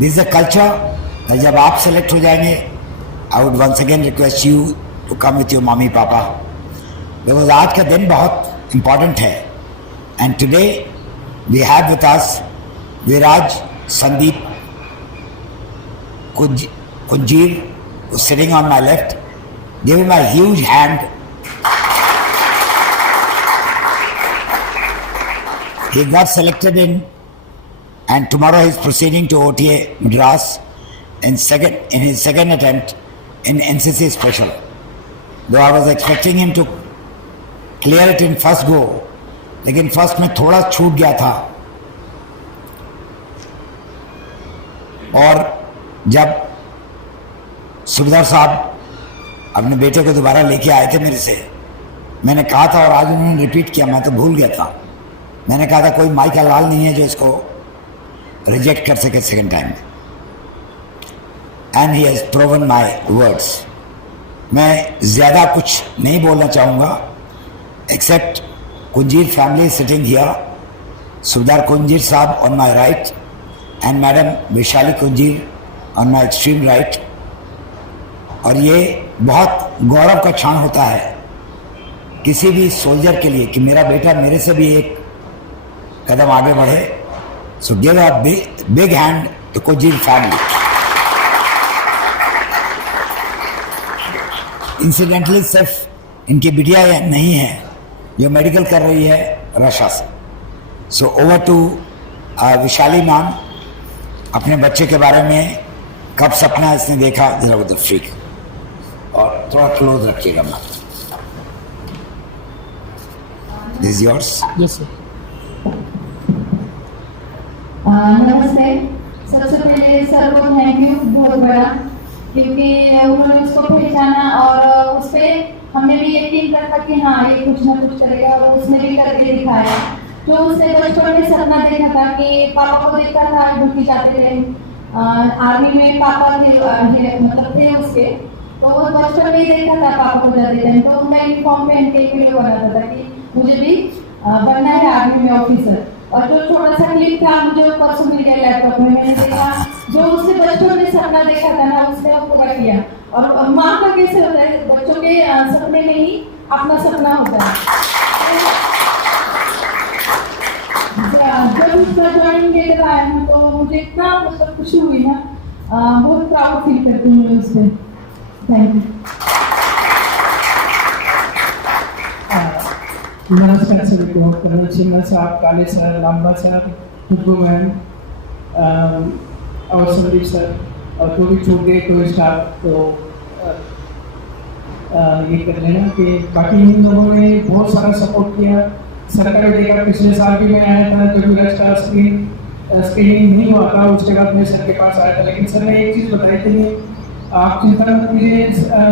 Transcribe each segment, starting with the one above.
This is a culture. जब आप select हो जाएंगे, I would once again request you to come with your mummy papa, because आज का दिन बहुत इम्पॉर्टेंट है। And today we have with us Viraj Sandeep Kunjir, who's sitting on my left. Give him a huge hand. He got selected and tomorrow he's proceeding to OTA Madras in his second attempt in NCC Special. Though I was expecting him to clear it in first go, लेकिन first में थोड़ा छूट गया था। और जब सुबेदार साहब अपने बेटे को दोबारा लेके आए थे मेरे से, मैंने कहा था और आज उन्होंने रिपीट किया, मैं तो भूल गया था। मैंने कहा था कोई माई का लाल नहीं है जो इसको रिजेक्ट कर सके सेकेंड टाइम में। And he has proven my words. मैं ज़्यादा कुछ नहीं बोलना चाहूँगा except Kunjir family sitting here, Subedar Kunjir sahab on my right and madam Vishali Kunjir on my extreme right. और ये बहुत गौरव का क्षण होता है किसी भी सोल्जर के लिए कि मेरा बेटा मेरे से भी एक कदम आगे बढ़े। So give a big hand to Kunjir family. Incidentally सिर्फ इनकी बिटिया नहीं है जो मेडिकल कर रही है रशा से। So over to Vishali ma'am, अपने बच्चे के बारे में कब सपना इसने देखा, जरा वो फ्रीक और थोड़ा क्लोज रखिएगा ma'am. This is yours. Yes sir. नमस्ते। सबसे पहले सर को थैंक यू बहुत बड़ा, क्योंकि उन्होंने उसको पहचाना और उस पर हमने भी यकीन रखा कि हाँ ये कुछ ना कुछ करेगा, और उसने भी करके दिखाया। जो उसने बचपन में सपना देखा था कि पापा को देखता था ड्यूटी जाते थे, आर्मी में पापा थे, मतलब थे उसके, तो वो बचपन में ही देखा था पापा को जाते थे। तो मैं यूनिफॉर्म पहन के लिए बनाता था कि मुझे भी बनना है आर्मी में ऑफिसर। और जो छोटा सा क्लिप था मुझे परसों मिल गया लैपटॉप में, मैंने देखा जो उसने बचपन में सपना देखा था ना उसने वो पूरा किया। और माँ का कैसे होता है, बच्चों के सपने में ही अपना सपना होता है। जब उसका ज्वाइनिंग लेटर आया ना तो मुझे इतना मतलब खुशी हुई ना, बहुत प्राउड फील करती हूँ मैं उस पर। Thank you. नमस्कार सभी को। चिन्ना साहब, काले सर, लांबा सर, खुशबू मैम और संदीप सर, और जो भी छूट गए कोई स्टाफ तो ये कर लेना कि बाकी इन लोगों ने बहुत सारा सपोर्ट किया। सर का भी देखा, पिछले साल भी मैं आया था जब विराज का स्क्रीनिंग नहीं हुआ था, उसके बाद मैं सर के पास आया था। लेकिन सर ने एक चीज़ बताई थी, आप चिंता मत कीजिए,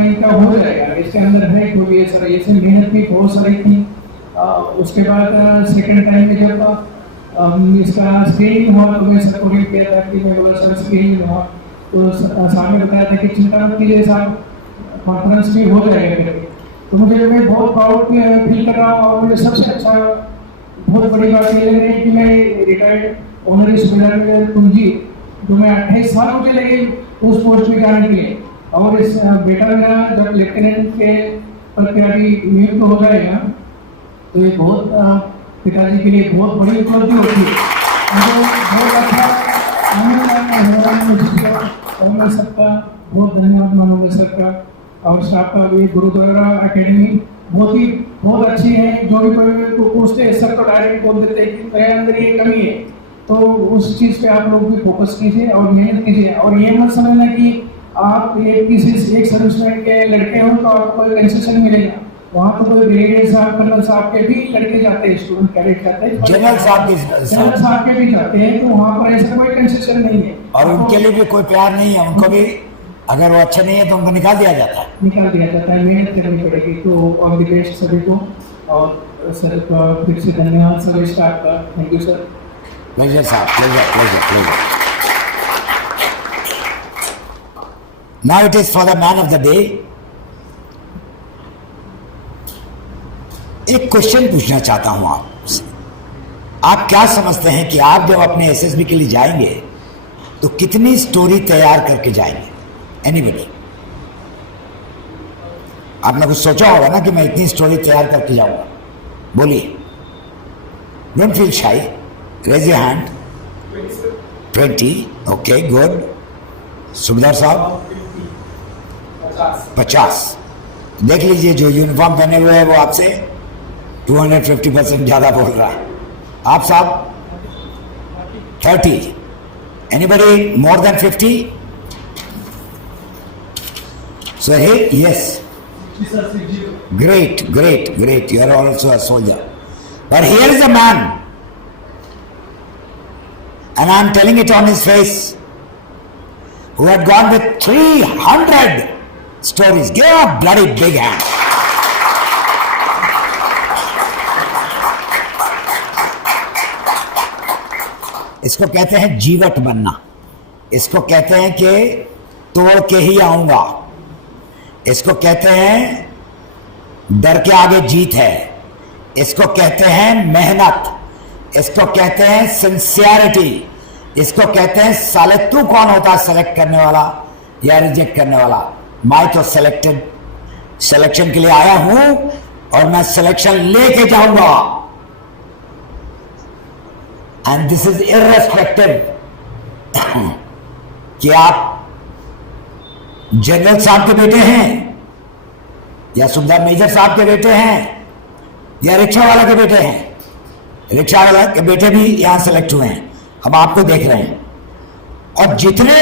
इनका हो जाएगा, इसके अंदर है कोई सर। ऐसे मेहनत भी बहुत सारी थी। उसके बाद सेकंड टाइम में जब इसका स्क्रीनिंग हुआ तो मैं सर को भी किया था कि मैं बोला सर स्क्रीनिंग हुआ तो सामने बताया था कि चिंता मत कीजिए साहब, कॉन्फ्रेंस भी हो जाएगा करके। तो मुझे मैं बहुत प्राउड फील कर रहा हूँ। और मुझे सबसे अच्छा बहुत बड़ी बात ये लग रही है कि मैं रिटायर्ड ऑनरी सुबेदार कुंजीर, जो मैं 28 साल मुझे लगे उस पोस्ट में जाने के लिए, और इस बेटा मेरा जब लेफ्टिनेंट के पद पे अभी नियुक्त हो जाएगा तो ये बहुत पिताजी के लिए बहुत बड़ी उपलब्धि होती है। मुझे बहुत अच्छा आनंद है और मैं सबका बहुत धन्यवाद मानूंगा सर का और स्टाफ का भी। गुरुद्वारा एकेडमी बहुत अच्छी है। जो भी कोई को पूछते हैं सर तो डायरेक्ट बोल देते हैं कि मेरे अंदर ये कमी है, तो उस चीज़ पे आप लोग भी फोकस कीजिए और मेहनत कीजिए। और ये मत समझना कि आप एक सर्विसमैन के लड़के हो तो आपको कोई कंसेशन मिलेगा। वहाँ तो कोई ब्रिगेडियर साहब, कर्नल साहब के भी लड़के जाते हैं, स्टूडेंट कैडेट जाते हैं, जनरल साहब के भी जाते हैं, तो वहाँ पर ऐसा कोई कंसेशन नहीं है। और उनके लिए भी कोई प्यार नहीं है, उनको भी अगर वो अच्छे नहीं है तो उनको निकाल दिया जाता है। मेहनत करनी पड़ेगी। तो ऑल द बेस्ट सभी को, और सर का फिर से धन्यवाद सभी स्टाफ का। Thank you sir. प्लेजर साहब, pleasure. Now it is for the man of the day. एक क्वेश्चन पूछना चाहता हूं आपसे। आप क्या समझते हैं कि आप जब अपने एसएसबी के लिए जाएंगे तो कितनी स्टोरी तैयार करके जाएंगे? एनीबडी? आपने कुछ सोचा होगा ना कि मैं इतनी स्टोरी तैयार करके जाऊंगा? बोलिए. Don't feel shy. Raise your hand. 20. Okay, good. Subedar sahab 50. देख लीजिए, जो यूनिफॉर्म पहने हुए हैं वो आपसे 250% ज्यादा बोल रहा है. आप साहब 30. Anybody more than 50? So hey, yes. Great, great, great. You are also a soldier. But here is a man, and I am telling it on his face, who had gone with 300 stories. Give him a bloody big hand. इसको कहते हैं जीवट बनना. इसको कहते हैं कि तोड़ के ही आऊंगा. इसको कहते हैं डर के आगे जीत है. इसको कहते हैं मेहनत. इसको कहते हैं सिंसियरिटी. इसको कहते हैं साले तू कौन होता है सेलेक्ट करने वाला या रिजेक्ट करने वाला? मैं तो सिलेक्शन के लिए आया हूं और मैं सिलेक्शन लेके जाऊंगा. एंड दिस इज इररेस्पेक्टिव कि आप जनरल साहब के बेटे हैं या सुबेदार मेजर साहब के बेटे हैं या रिक्शा वाला के बेटे हैं. रिक्शा वाला के बेटे भी यहां सेलेक्ट हुए हैं. हम आपको देख रहे हैं. और जितने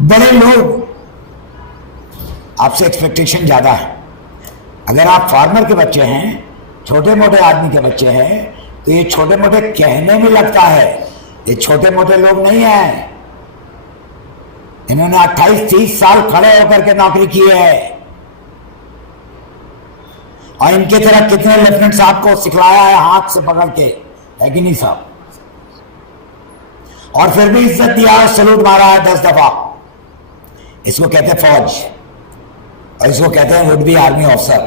बड़े लोग, आपसे एक्सपेक्टेशन ज्यादा है. अगर आप फार्मर के बच्चे हैं, छोटे मोटे आदमी के बच्चे हैं, तो ये छोटे मोटे कहने में लगता है. ये छोटे मोटे लोग नहीं हैं. इन्होंने 28-30 साल खड़े होकर के नौकरी की है. और इनके तरह कितने लेफ्टिनेंट साहब को सिखलाया है हाथ से पकड़ के, है कि नहीं साहब? और फिर भी इज्जत दिया है, सलूट मारा है 10 दफा. इसको कहते हैं फौज, और इसको कहते हैं वुड बी आर्मी ऑफिसर,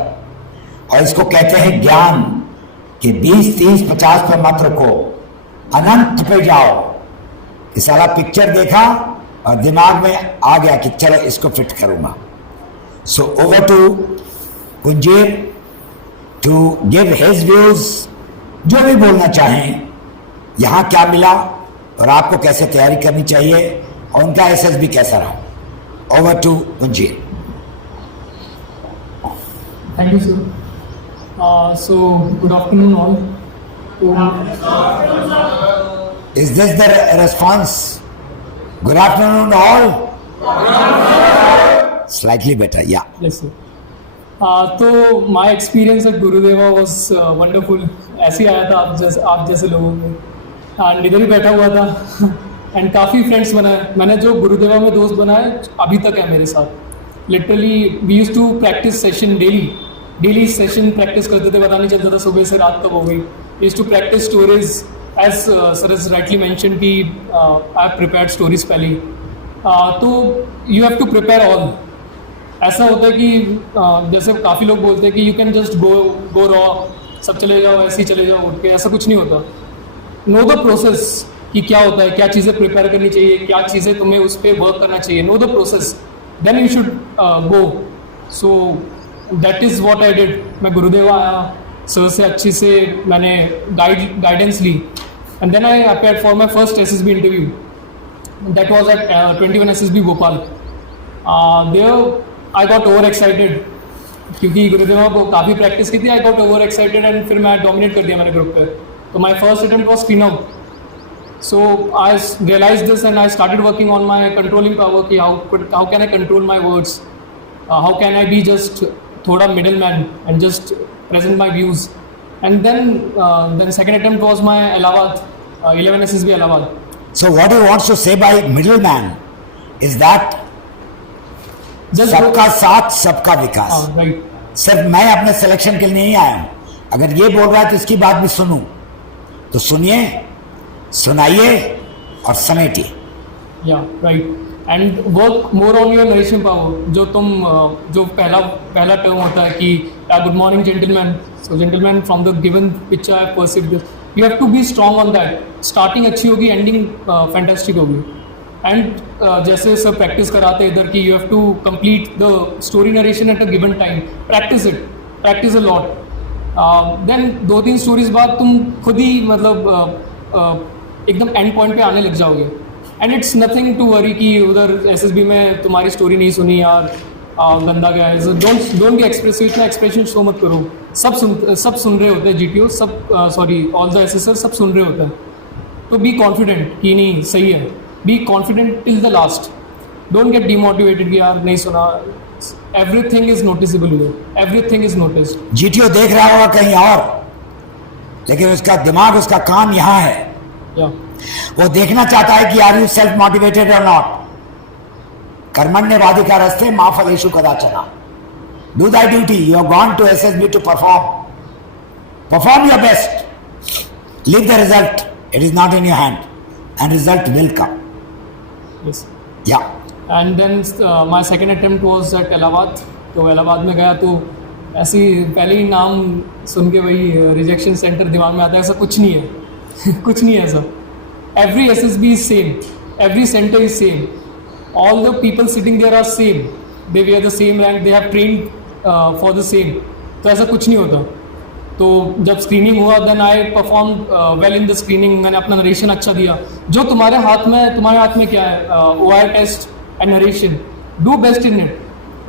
और इसको कहते हैं ज्ञान कि 20, 30, 50 पे मत रखो, अनंत पे जाओ. कि साला पिक्चर देखा और दिमाग में आ गया कि चलो इसको फिट करूंगा. So over to Kunjir to give his views. जो भी बोलना चाहें, यहां क्या मिला और आपको कैसे तैयारी करनी चाहिए और उनका एसएसबी कैसा रहा. Over to Kunjir. Thank you, sir. So, good afternoon, all. Is this the response? Good afternoon, all. Slightly better, yeah. Yes, sir. तो my experience at Gurudeva was wonderful. ऐसे ही आया था आप जैसे लोगों में, एंड इधर ही बैठा हुआ था. एंड काफ़ी फ्रेंड्स बनाए मैंने. जो गुरुदेवा में दोस्त बनाए अभी तक है मेरे साथ. Literally we use to practice session daily session practice करते थे. पता नहीं चलता था सुबह से रात कब हो गई. Use to practice stories as sir is rightly mention कि आई प्रिपेयर्ड स्टोरीज पहले. तो you have to prepare all. ऐसा होता है कि जैसे काफ़ी लोग बोलते हैं कि you can just go raw, सब चले जाओ, ऐसे ही चले जाओ उठ के. ऐसा कुछ नहीं होता. नो द प्रोसेस कि क्या होता है, क्या चीज़ें प्रिपेयर करनी चाहिए, क्या चीज़ें तुम्हें उस पर वर्क करना चाहिए. Know the process, then you should go. So that is what I did. मैं गुरुदेवा आया, सर से अच्छी से मैंने गाइडेंस ली, and then I appeared for my first SSB interview. That was at 21 SSB Bhopal. There I got over excited क्योंकि गुरुदेवा को काफ़ी प्रैक्टिस की थी. I got over excited and फिर मैं डोमिनेट कर दिया मेरे ग्रुप पे. तो my first attempt was screen out. So I realized this and I started working on my controlling power कि how can I control my words, how can I be just thoda middleman and just present my views. And then second attempt was my Allahabad 11 SSB Allahabad. So what he wants to say by middleman is that Just सबका साथ सबका विकास. right. सिर्फ मैं अपने selection के लिए नहीं आया हूं. अगर ये बोल रहा है तो इसकी बात भी सुनूं, तो सुनिए, सुनाइए और समेटिए. Yeah, right. And work more on your narration power. जो पहला टर्म होता है कि good morning gentlemen. So gentlemen, from the given picture I perceived this. You have to be strong on that. Starting अच्छी होगी, ending fantastic होगी. And जैसे sir practice कराते हैं इधर की you have to complete the story narration at a given time, practice a lot, then 2-3 stories बाद तुम खुद ही मतलब एकदम एंड पॉइंट पे आने लग जाओगे. And it's nothing to worry कि उधर एसएसबी में तुम्हारी स्टोरी नहीं सुनी यार, गंदा गया है. डोंट बी एक्सप्रेसिव, इतना एक्सप्रेशन शो मत करो. सब सुन रहे होते हैं जीटीओ, सब सॉरी ऑल द एसएसआर सब सुन रहे होते हैं. तो बी कॉन्फिडेंट कि नहीं सही है, be confident till the last. Don't get demotivated कि यार नहीं सुना. Everything is noticeable, everything is noticed. GTO देख रहा होगा कहीं और, लेकिन उसका दिमाग, उसका काम यहाँ है. या वो देखना चाहता है कि आर यू सेल्फ मोटिवेटेड और नॉट. कर्मण्यवाधिकार अस्ते मा फलेषु कदाचन. Do thy duty. You have gone to SSB to perform your best. Leave the result. It is not in your hand, and result will come. Yes. Yeah. And then my second attempt was at Allahabad. तो इलाहाबाद में गया तो ऐसे ही पहले ही नाम सुन के वही rejection centre दिमाग में आता है. ऐसा कुछ नहीं है कुछ नहीं है ऐसा. Every SSB is same, every centre is same, all the people sitting there are same, they were the same rank, they have trained for the same. तो ऐसा कुछ नहीं होता. तो जब स्क्रीनिंग हुआ then I perform well in the screening. मैंने अपना नरेशन अच्छा दिया. जो तुम्हारे हाथ में क्या है, OIR test and narration, do best in it.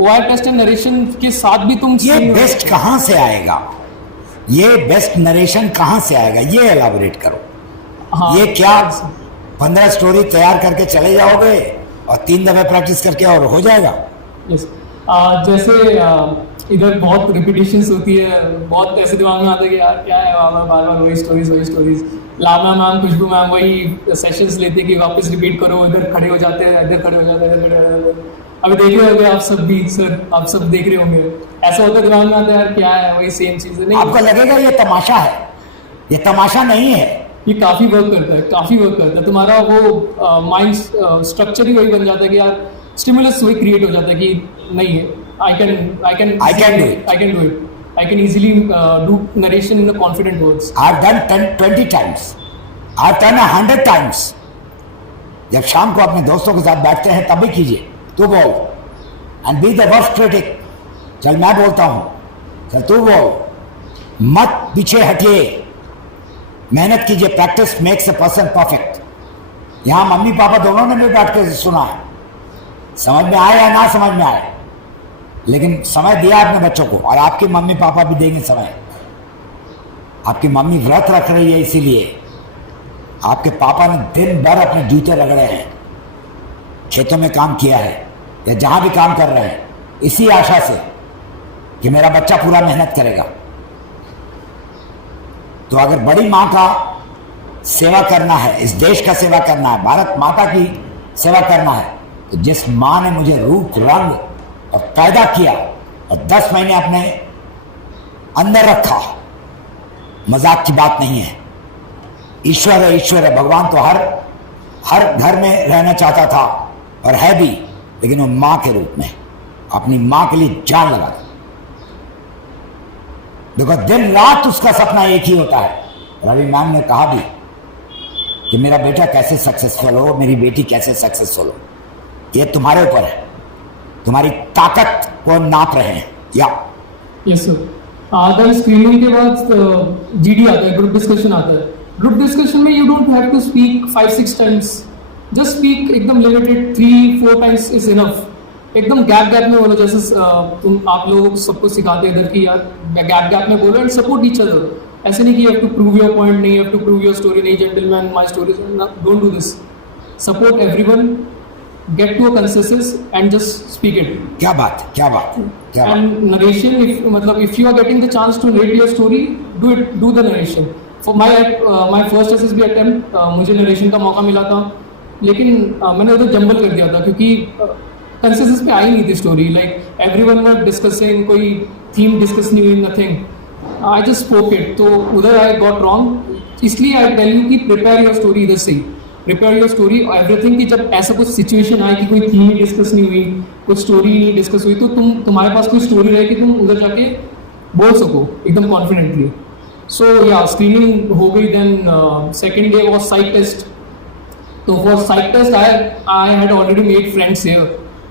OIR test and narration के साथ भी तुम ये बेस्ट कहाँ से आएगा, ये बेस्ट नरेशन कहाँ से आएगा, ये एलाबोरेट करो. हाँ, ये क्या 15 स्टोरी तैयार करके चले जाओगे और 3 दफे प्रैक्टिस करके और हो जाएगा. यस. जैसे इधर बहुत रिपीटेशंस होती है, बहुत ऐसे दिमाग में आता है कि यार क्या है बार बार वही स्टोरीज. लामा मैम, खुशबू मैम वही सेशंस लेते हैं कि वापस रिपीट करो, इधर खड़े हो जाते हैं, इधर खड़े हो जाते हैं, इधर खड़े हो जाते हैं. अभी देख रहे होंगे आप सब भी, सर आप सब देख रहे होंगे. ऐसा होता है दिमाग में आता है यार क्या है वही सेम चीज़ है. नहीं, आपको लगेगा ये तमाशा है, ये तमाशा नहीं है. ये काफ़ी वर्क करता है. तुम्हारा वो माइंड स्ट्रक्चर ही वही बन जाता है कि यार स्टिमुलस वही क्रिएट हो जाता है कि नहीं है, I can do it. I can easily do narration in a confident words. I've done 20 times. I've done 100 times. जब शाम को अपने दोस्तों के साथ बैठते हैं तब भी कीजिए. तू बोल and be the worst critic. चल मैं बोलता हूँ, चल तू बोल. मत पीछे हटिए, मेहनत कीजिए. Practice makes a person perfect. यहाँ मम्मी पापा दोनों ने भी बैठ कर सुना है. समझ में आए या ना समझ में आए, लेकिन समय दिया अपने बच्चों को, और आपके मम्मी पापा भी देंगे समय. आपकी मम्मी व्रत रख रही है, इसीलिए आपके पापा ने दिन भर अपने जूते रगड़े हैं, खेतों में काम किया है या जहां भी काम कर रहे हैं, इसी आशा से कि मेरा बच्चा पूरा मेहनत करेगा. तो अगर बड़ी मां का सेवा करना है, इस देश का सेवा करना है, भारत माता की सेवा करना है, तो जिस मां ने मुझे रूप रंग और पैदा किया और 10 महीने अपने अंदर रखा, मजाक की बात नहीं है. ईश्वर है, भगवान तो हर घर में रहना चाहता था और है भी, लेकिन वो मां के रूप में अपनी मां के लिए जान लगा. देखो दिन रात उसका सपना एक ही होता है. रवि मैम ने कहा भी कि मेरा बेटा कैसे सक्सेसफुल हो, मेरी बेटी कैसे सक्सेसफुल हो. ये तुम्हारे ऊपर है, तुम्हारी ताकत को नाप रहे हैं. या यस सर. देन स्क्रीनिंग के बाद जीडी आता है, ग्रुप डिस्कशन आता है. ग्रुप डिस्कशन में you don't have to speak 5-6 times, just speak एकदम लिमिटेड 3-4 टाइम्स इज इनफ. एकदम गैप में बोलो, जैसे तुम आप लोगों को सबको सिखाते इधर की यार गैप में बोलो एंड सपोर्ट ईच अदर. ऐसे नहीं कि you have to prove your point, नहीं, you have to prove your story, नहीं gentleman my story. Don't do this. Support everyone, get to a consensus and just speak it. क्या बात. And narration, if you are getting the chance to narrate your story, do the narration. For my first SSB attempt, मुझे narration का मौका मिला था, लेकिन मैंने उधर जंबल कर दिया था क्योंकि consensus पे आई नहीं थी story. Like everyone were discussing, कोई थीम डिस्कस नहीं हुई, nothing. I just spoke it. तो उधर I got wrong. इसलिए I tell you कि prepare your story इधर से. प्रिपेयर योर स्टोरी एवरीथिंग कि जब ऐसा कुछ सिचुएशन आए कि कोई थीम डिस्कस नहीं हुई, कुछ स्टोरी नहीं डिस्कस हुई, तो तुम्हारे पास कोई स्टोरी रहे कि तुम उधर जाके बोल सको एकदम कॉन्फिडेंटली. सो या स्क्रीनिंग हो गई. Then second day was site test. तो for side test I had already made friends here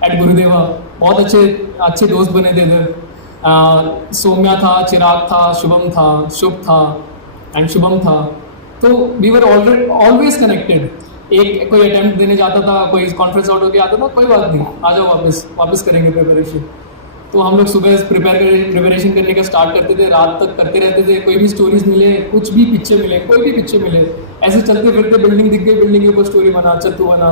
at Gurudeva. बहुत अच्छे दोस्त बने थे इधर. सौम्या था, चिराग था, शुभम था, शुभ था एंड शुभम था. तो वी वर ऑलवेज कनेक्टेड. एक कोई अटेम्प्ट देने जाता था, कोई कॉन्फ्रेंस आउट होके आता था, कोई बात नहीं, आ जाओ वापस करेंगे प्रिपरेशन. तो हम लोग सुबह प्रिपरेशन करने का स्टार्ट करते थे, रात तक करते रहते थे. कोई भी स्टोरीज मिले, कुछ भी पिक्चर मिले, कोई भी पिक्चर मिले, ऐसे चलते फिरते बिल्डिंग दिख गई, बिल्डिंग के ऊपर स्टोरी बना, चत्तू बना.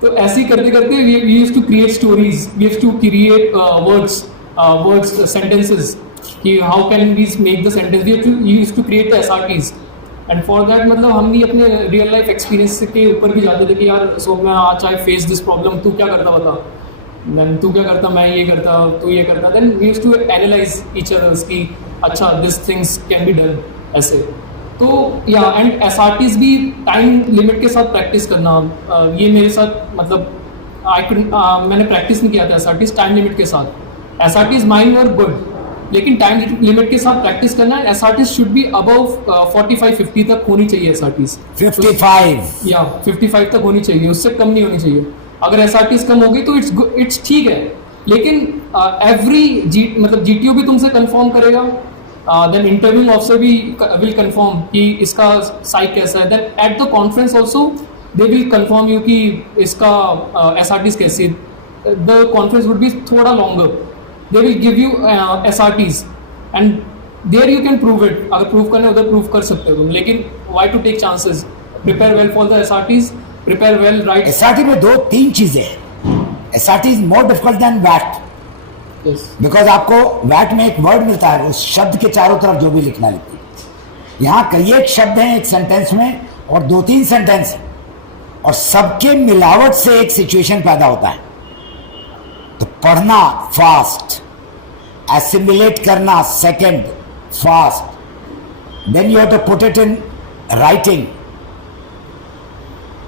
तो ऐसे ही करते करते we used to create stories, we used to create words sentences कि how can we make the sentence. We used to create the SRTs. And for that मतलब हम भी अपने रियल लाइफ एक्सपीरियंस के ऊपर भी जाते थे कि यार सौम्या आज आई फेस दिस प्रॉब्लम, तू क्या करता बता, देन तू क्या करता, मैं ये करता, तू ये करता. Then we used to analyse each others की अच्छा this things can be done ऐसे. तो या एंड एसआरटीज भी टाइम लिमिट के साथ प्रैक्टिस करना. ये मेरे साथ मतलब मैंने प्रैक्टिस नहीं किया था एसआरटीज टाइम लिमिट के साथ. एसआरटीज माइंड वर गुड, लेकिन टाइम लिमिट के साथ प्रैक्टिस करना. एसआरटीज शुड बी अबव 45-50 तक होनी चाहिए. एसआरटीज 55 या 55 तक होनी चाहिए, उससे कम नहीं होनी चाहिए. अगर एसआरटीज कम होगी तो इट्स ठीक है, लेकिन मतलब जीटीओ भी तुमसे कंफर्म करेगा. देन इंटरव्यू ऑफिसर भी विल कंफर्म कि इसका साइक कैसा है. Then at the conference also they will confirm you कि इसका एसआरटीज कैसी है. द कॉन्फ्रेंस वुड बी थोड़ा longer. They will give you SRTs and there you can prove it. अगर प्रूव करना है उधर प्रूव कर सकते हो तुम, लेकिन why to take chances? Prepare well for the SRTs. Prepare well, right? SRT में 2-3 चीजें हैं. SRT is more difficult than VAT. Yes. Because आपको VAT में एक वर्ड मिलता है, उस शब्द के चारों तरफ जो भी लिखना लिखती है. यहाँ कई एक शब्द हैं एक सेंटेंस में और 2-3 सेंटेंस हैं, और सबके मिलावट से एक सिचुएशन पैदा होता है. तो पढ़ना फास्ट, एसिमिलेट करना second fast, then you have to put it in writing.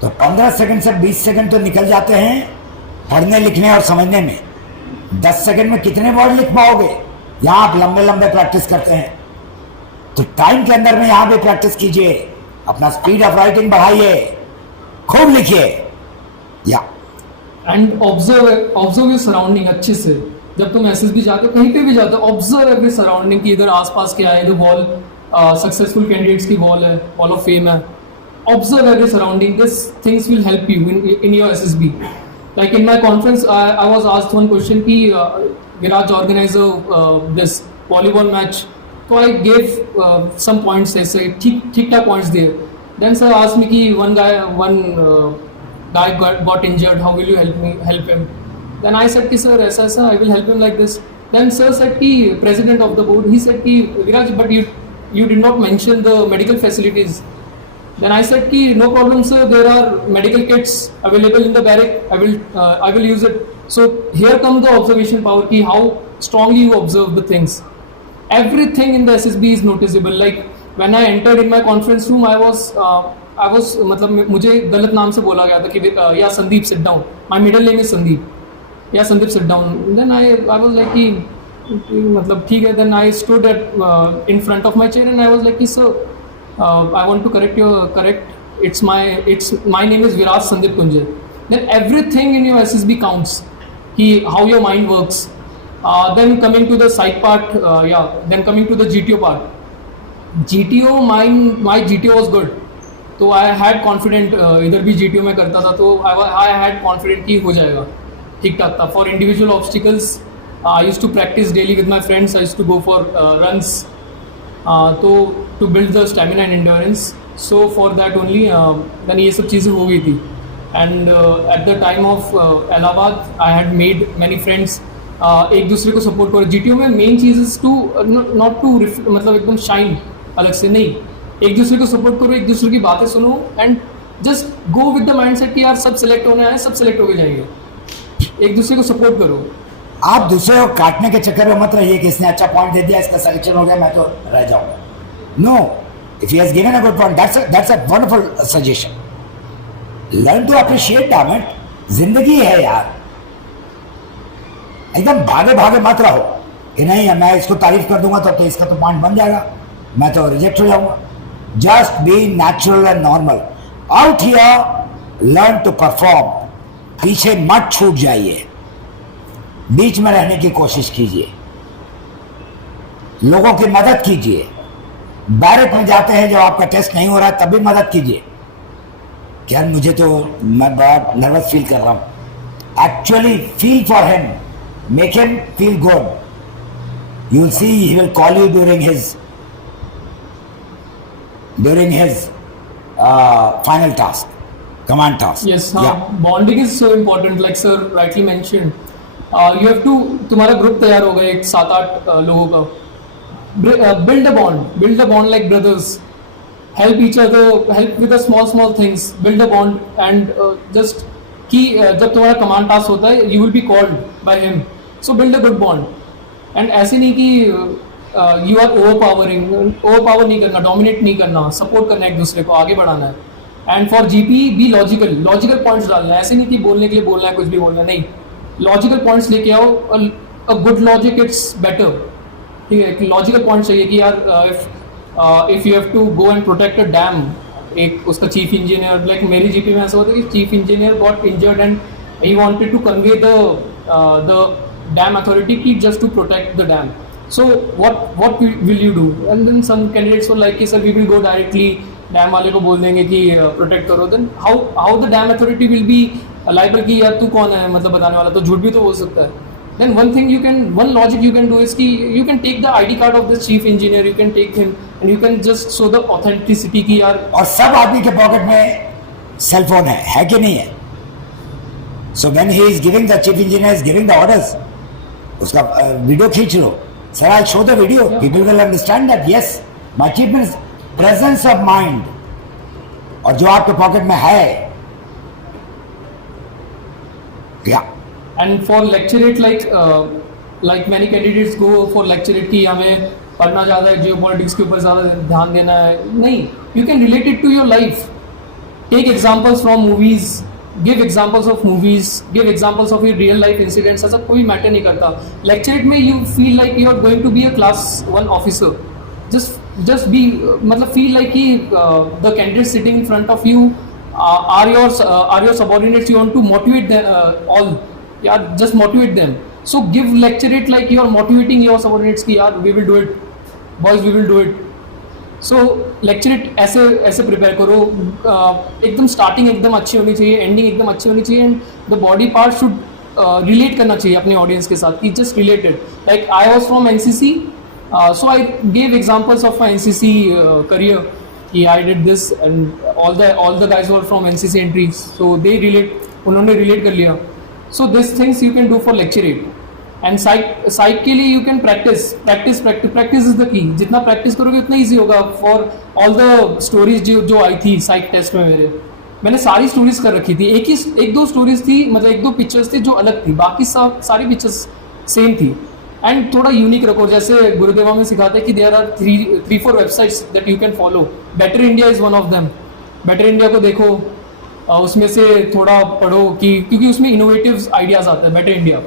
तो 15 सेकंड से 20 सेकंड तो निकल जाते हैं पढ़ने लिखने और समझने में. 10 सेकंड में कितने वर्ड लिख पाओगे? यहां आप लंबे लंबे प्रैक्टिस करते हैं. तो टाइम के अंदर में यहां पे प्रैक्टिस कीजिए, अपना स्पीड ऑफ राइटिंग बढ़ाइए, खूब लिखिए. या एंड ऑब्जर्व योर सराउंडिंग अच्छे से. जब तुम एसएसबी जाते हो, कहीं पे भी जाते हो, ऑब्जर्व एवरी सराउंडिंग कि इधर आसपास क्या है. इधर वॉल सक्सेसफुल कैंडिडेट्स की वॉल है, वॉल ऑफ फेम है. Observe every surrounding. This things will help you in your SSB. Like in my conference I was asked one question कि विराज ऑर्गेनाइज दिस वॉलीबॉल मैच. तो I gave some points, ऐसे ठीक ठाक points दिए. Then sir asked me कि one guy got injured, how will you help him? Then I said ki sir aisa I will help him like this. Then sir said ki president of the board, he said ki Viraj, but you did not mention the medical facilities. Then I said ki no problem sir, there are medical kits available in the barrack, I will use it. So here comes the observation power ki how strongly you observe the things. Everything in the SSB is noticeable. Like when I entered in my conference room, I was मतलब मुझे गलत नाम से बोला गया था कि yeah Sandeep sit down, my middle name is Sandeep, yeah Sandeep sit down. Then I was like कि मतलब ठीक है. Then I stood at in front of my chair and I was like कि sir I want to correct it's my name is Viraj Sandeep Kunje. Then everything in your SSB counts कि how your mind works. Then coming to the psych part, then coming to the GTO part. GTO my GTO was good. तो I had confident, इधर भी GTO में करता था तो I had confident कि हो जाएगा, ठीक ठाक था. For individual obstacles I used to practice daily with my friends. I used to go for runs तो to build the stamina and endurance. So for that only then ये सब चीज़ें हो गई थी. And at the time of Allahabad I had made many friends. एक दूसरे को सपोर्ट करो. जीटीओ में मेन चीज़ इज टू नॉट टू मतलब एकदम शाइन अलग से नहीं, एक दूसरे को सपोर्ट करो, एक दूसरे की बातें सुनो and just go with the mindset कि यार सब सिलेक्ट होने आए, सब सिलेक्ट होके जाएंगे. एक दूसरे को सपोर्ट करो. आप दूसरे को काटने के चक्कर में मत रहिए कि इसने अच्छा पॉइंट दे दिया, इसका सिलेक्शन हो गया, मैं तो रह जाऊंगा. No, if he has given a good point, that's a wonderful suggestion. Learn to appreciate talent. जिंदगी है यार, एकदम भागे भागे मत रहो कि नहीं मैं इसको तारीफ कर दूंगा तो इसका तो पॉइंट बन जाएगा, मैं तो रिजेक्ट हो जाऊंगा. Just be natural and normal. Out here, learn to perform, पीछे मत छूट जाइए, बीच में रहने की कोशिश कीजिए, लोगों की मदद कीजिए। बैरक में जाते हैं जब आपका टेस्ट नहीं हो रहा है तब भी मदद कीजिए। क्या मुझे तो, मैं बहुत नर्वस फील कर रहा हूं। Actually feel for him, make him feel good. You will see he will call you during his final task, command task. Yes, Yeah. bonding is so important, like sir rightly mentioned. You have to, तुम्हारा group तैयार होगा एक 7-8 लोगों का. Build a bond like brothers. Help each other, help with the small things. Build a bond and just कि जब तुम्हारा command task होता है, you will be called by him. So build a good bond. And ऐसे नहीं कि you are overpower नहीं करना, dominate नहीं करना, support करना एक दूसरे को, आगे बढ़ाना है. And for GP be logical points डालना है, ऐसे नहीं कि बोलने के लिए बोलना है, कुछ भी बोलना है, नहीं, लॉजिकल पॉइंट्स लेके आओ। A good logic it's better, ठीक है, एक लॉजिकल पॉइंट चाहिए कि यार if you have to go and protect a dam, एक उसका चीफ इंजीनियर, लाइक मेरी जीपी में ऐसा होता है कि chief engineer got injured and he wanted to convey the dam authority की just to protect the dam. So what will you do? And then some candidates were like, sir, we will go directly, dam वाले को बोल देंगे कि protect करो. Then how the dam authority will be liable कि यार तू कौन है मतलब बताने वाला, तो झूठ भी तो हो सकता है. Then one logic you can do is कि you can take the ID card of this chief engineer, you can take him and you can just show the authenticity की यार. और सब आदमी के पॉकेट में सेलफोन है कि नहीं है? So when he is giving the chief engineer is giving the orders, उसका वीडियो खींच लो. Sir I show the video, people will understand that yes my chief means presence of mind. और जो आपके पॉकेट में है yeah and for lecturette like many candidates go for lecturette कि हमें पढ़ना ज़्यादा है, जियो पॉलिटिक्स के ऊपर ज़्यादा ध्यान देना है. नहीं, you can relate it to your life. Take examples from movies, give examples of movies, give examples of your real life incidents. ऐसा कोई मैटर नहीं करता. लेक्चरेट में you feel like you are going to be a class 1 officer. just be मतलब feel like कि the candidates sitting in front of you are your subordinates. You want to motivate them all, yeah, just motivate them. So give lecturate like you are motivating your subordinates कि यार we will do it, boys we will do it. So lecturate ऐसे prepare करो. एकदम starting एकदम अच्छी होनी चाहिए, ending एकदम अच्छी होनी चाहिए, and the body part should relate करना चाहिए अपने audience के साथ कि just related. Like I was from NCC. So I gave examples of my NCC career. I did this, and all the guys were from NCC entries, so they उन्होंने relate कर लिया. So these things you can do for lecturate. And psych के लिए you can practice is the key. जितना practice करोगे उतना easy होगा. For all the stories जो आई थी psych test में मैंने सारी स्टोरीज कर रखी थी. एक दो स्टोरीज थी, मतलब एक दो पिक्चर्स थी जो अलग थी, बाकी सारी पिक्चर्स सेम थी. एंड थोड़ा यूनिक रखो. जैसे गुरुदेवा में सिखाते हैं कि there are 3-4 websites that you can follow. Better India is one of them. Better India को देखो, उसमें से थोड़ा पढ़ो कि क्योंकि उसमें इनोवेटिव आइडियाज आते हैं. Better India.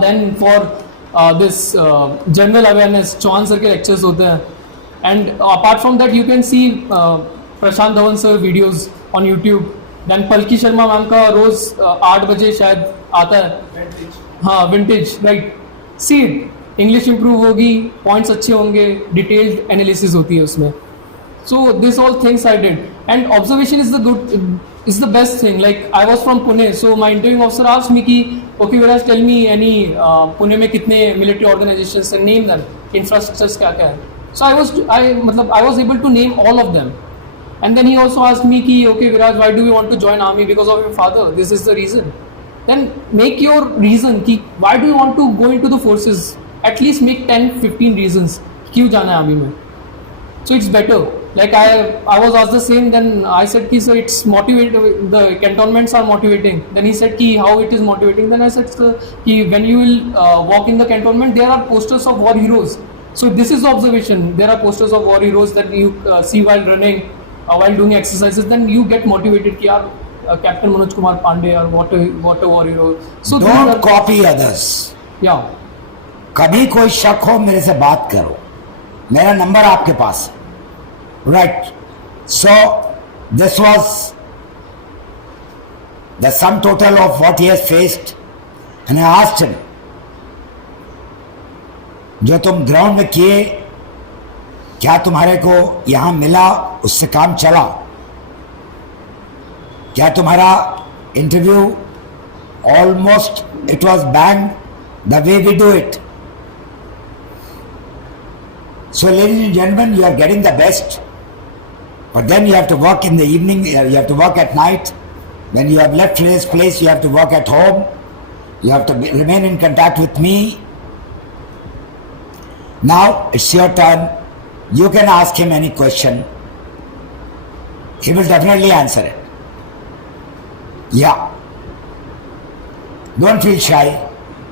Then for this general awareness, Chauhan sir के लेक्चर्स होते हैं. And apart from that you can see Prashant Dhawan sir videos on YouTube. Then Palki Sharma ma'am का रोज 8 बजे शायद आता है. हाँ, vintage, right. See it, English improve होगी, पॉइंट्स अच्छे होंगे, डिटेल्ड एनालिसिस होती है उसमें. So this all things I did. And observation is the best thing. Like I was from Pune, so my interview officer asked me कि okay Viraj tell me any Pune में कितने military organisations हैं, name them, infrastructures क्या क्या है. So I was able to name all of them. And then he also asked me कि okay Viraj, why do you want to join army? Because of your father, this is the reason. Then make your reason कि why do you want to go into the forces. At least make 10-15 reasons क्यों जाना है army में. So it's better. Like I was asked the same. Then I said कि sir it's motivating. The cantonments are motivating. Then he said कि how it is motivating. Then I said sir कि when you will walk in the cantonment, there are posters of war heroes. So this is observation. There are posters of war heroes that you see while running, while doing exercises. Then you get motivated कि यार Captain Manoj Kumar Pandey or what a war hero. So don't copy others. Yeah. कभी कोई शक हो मेरे से बात करो, मेरा नंबर आपके पास है. Right. So this was the sum total of what he has faced, and I asked him, जो तुम ग्राउंड में किए, क्या तुम्हारे को यहां मिला, उससे काम चला? क्या तुम्हारा interview almost it was bang the way we do it? So ladies and gentlemen, you are getting the best, but then you have to work in the evening, you have to work at night. When you have left this place, you have to work at home, you have to remain in contact with me. Now it's your turn. You can ask him any question. He will definitely answer it. Yeah. Don't feel shy.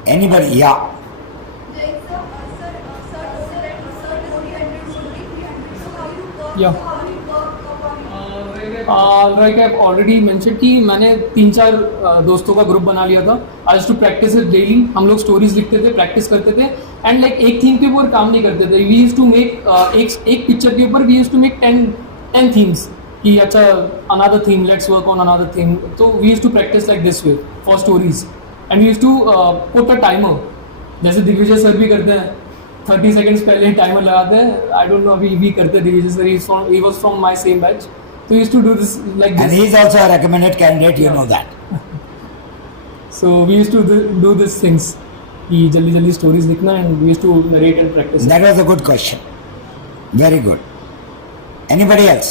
Anybody, yeah. Yeah. Like I've already mentioned कि मैंने 3-4 दोस्तों का group बना लिया था. I used to practice it daily. हम लोग stories लिखते थे, प्रैक्टिस करते थे, एंड लाइक एक थीम के ऊपर काम नहीं करते थे. वी यूज्ड टू मेक एक पिक्चर के ऊपर we used to make 10 themes कि अच्छा another theme, let's work on another theme. तो we used to practice like this way for stories, and we used to put a timer, जैसे Digvijay sir भी करते हैं. 30 seconds पहले टाइमर लगाते हैं. आई डोंट नो अभी भी करते Digvijay sir. He was from my same batch. So we used to do this like this. And he is also a recommended candidate, you know that. So we used to do these things. कि जल्दी stories लिखना, and we used to narrate and practice. That was a good question. Very good. Anybody else?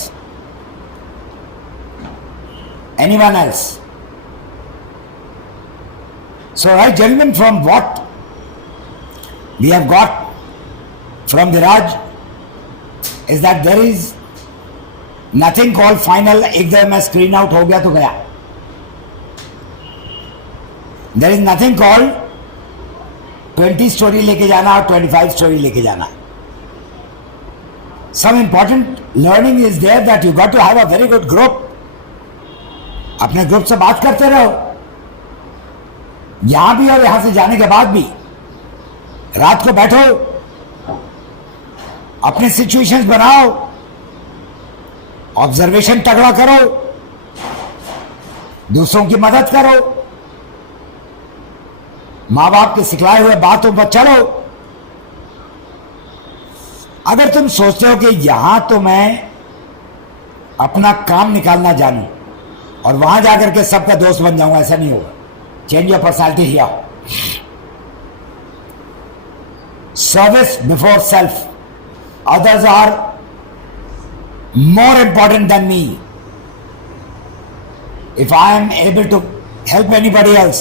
Anyone else? So right, gentlemen, from what we have got from Viraj is that there is nothing called final. एक दफे मैं screen out हो गया तो गया. There is nothing called 20 story लेके जाना और 25 स्टोरी लेके जाना. Some important learning is there that you got to have a very good group. अपने ग्रुप से बात करते रहो, यहां भी और यहां से जाने के बाद भी. रात को बैठो, अपने सिचुएशंस बनाओ, ऑब्जर्वेशन तगड़ा करो, दूसरों की मदद करो, मां बाप के सिखलाए हुए बातों पर चलो. अगर तुम सोचते हो कि यहां तो मैं अपना काम निकालना जानूं और वहां जाकर के सबका दोस्त बन जाऊंगा, ऐसा नहीं होगा. Change your personality here. Service before self. Others are more important than me. If I am able to help anybody else,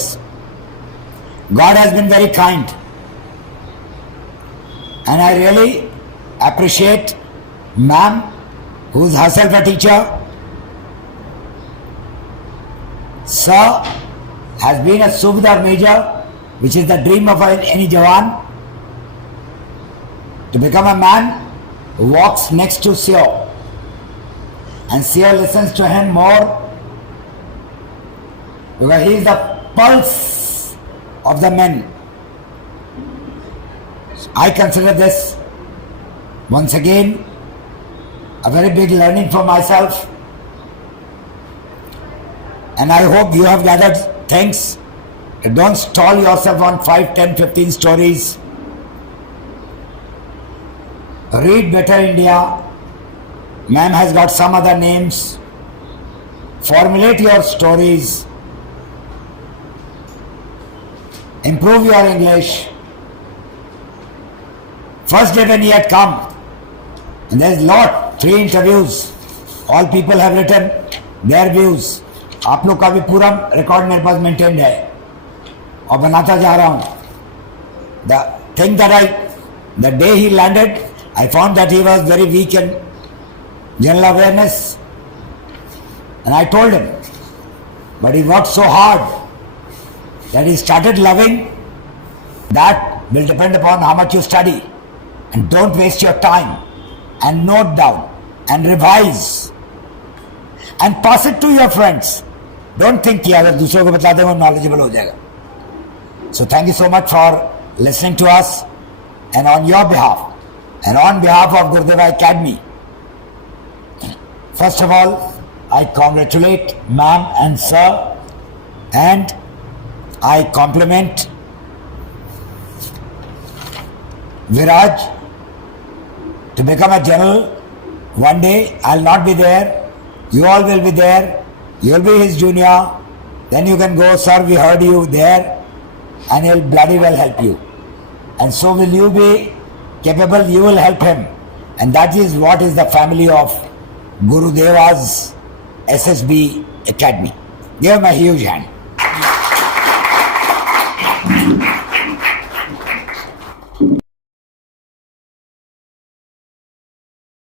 God has been very kind, and I really appreciate ma'am, who is herself a teacher. Sir has been a Subedar Major, which is the dream of any Jawan, to become a man who walks next to Sio. And Sio listens to him more because he is the pulse of the men. I consider this once again a very big learning for myself, and I hope you have gathered things. Don't stall yourself on 5, 10, 15 stories. Read Better India. Ma'am has got some other names. Formulate your stories. Improve your English. First day when he had come, and there's lot, 3 interviews. All people have written their views. आप लोग का भी पूरा record मेरे पास maintained है और बनाता जा रहा हूँ. The thing that the day he landed, I found that he was very weak in general awareness, and I told him, but he worked so hard that he started loving. That will depend upon how much you study, and don't waste your time, and note down and revise and pass it to your friends. Don't think कि अगर दूसरों को बता दें वो knowledgeable हो जाएगा. So thank you so much for listening to us, and on your behalf and on behalf of Gurudeva Academy, first of all, I congratulate ma'am and sir And I compliment Viraj to become a general. One day I'll not be there, you all will be there, you'll be his junior, then you can go, sir, we heard you there, and he'll bloody well help you. And so will you be capable, you will help him. And that is what is the family of Gurudeva's SSB Academy. Give him a huge hand.